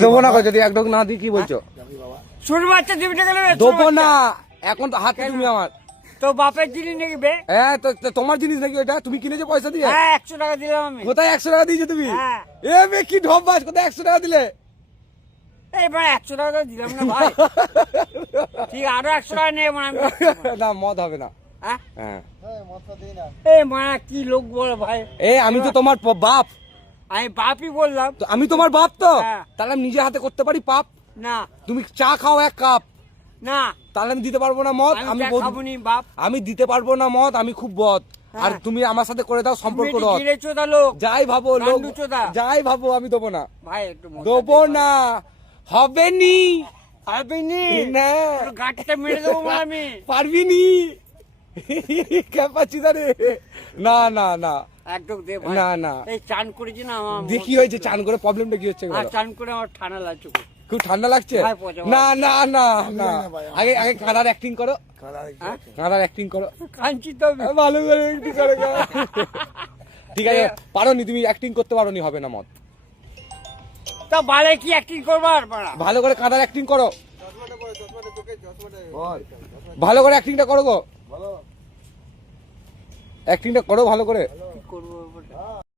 দেবো না যদি এক ঢোক না দিই কি বলছো? ছোট বাচ্চা দিবি না গেলে দেবো না, এখন তো হাতে তুমি আমার। তো বাপের জিনিস নাকি বে? হ্যাঁ তো তোমার জিনিস নাকি ওটা? তুমি কিনেছো পয়সা দিয়ে? হ্যাঁ 100 টাকা দিলাম আমি। কোথায় 100 টাকা দিয়েছো তুমি? হ্যাঁ। এ বে কি ঢপ বাস, কোথায় 100 টাকা দিলে? এই ভাই 100 টাকা তো দিলাম না ভাই। ঠিক আরো 100 টাকা নেব না আমি। না মদ হবে না। হ্যাঁ হ্যাঁ এই মা কি লোক বলে ভাই। আমি তো তোমার বাপ। আমি বাপই বললাম। তো আমি তোমার বাপ তো, হ্যাঁ। তাহলে আমি নিজে হাতে করতে পারি পাপ? না তুমি চা খাও 1 কাপ, না তাহলে আমি দিতে পারবো না মদ? আমি খাবো নি বাপ। আমি দিতে পারবো না মদ, আমি খুব বদ। আর হ্যাঁ। তুমি আমার সাথে করে দাও সম্পর্ক তুমি রদ। গিরে চোদা লোক। যাই ভাবো লোক, গান্ডু চোদা। যাই ভাবো আমি দেবো না। ভাই একটু মদ দেবো না, হবে নি পারবি নি? না, তোর গাঁটটা মেরে দেবো বল আমি। পারবি নি ক্যাপাচিতা রে। না না না একটু দে ভাই। না না, এই চান করেছি না আমার। দেখি হয়েছে চান করে, প্রবলেমটা কি হচ্ছে আর বলো? চান করে আমার ঠান্ডা লাগছে খুব। খুব ঠান্ডা লাগছে? ভাই, পচা ভাই। না না না না, আগে আগে কাঁদার অ্যাক্টিং করো, হ্যাঁ? কাঁদার অ্যাক্টিং করো, কাঁদছি তো আমি। ভালো করে অ্যাক্টিং করো। ঠিক আছে, পারো নি তুমি অ্যাক্টিং করতে, পারো নি, হবে না মত। তা বালে কি অ্যাক্টিং করবো আর পারা? ভালো করে কাঁদার অ্যাক্টিং করো, ভালো করে অ্যাক্টিংটা করো গো, অ্যাক্টিংটা করো ভালো করে। কি করবো?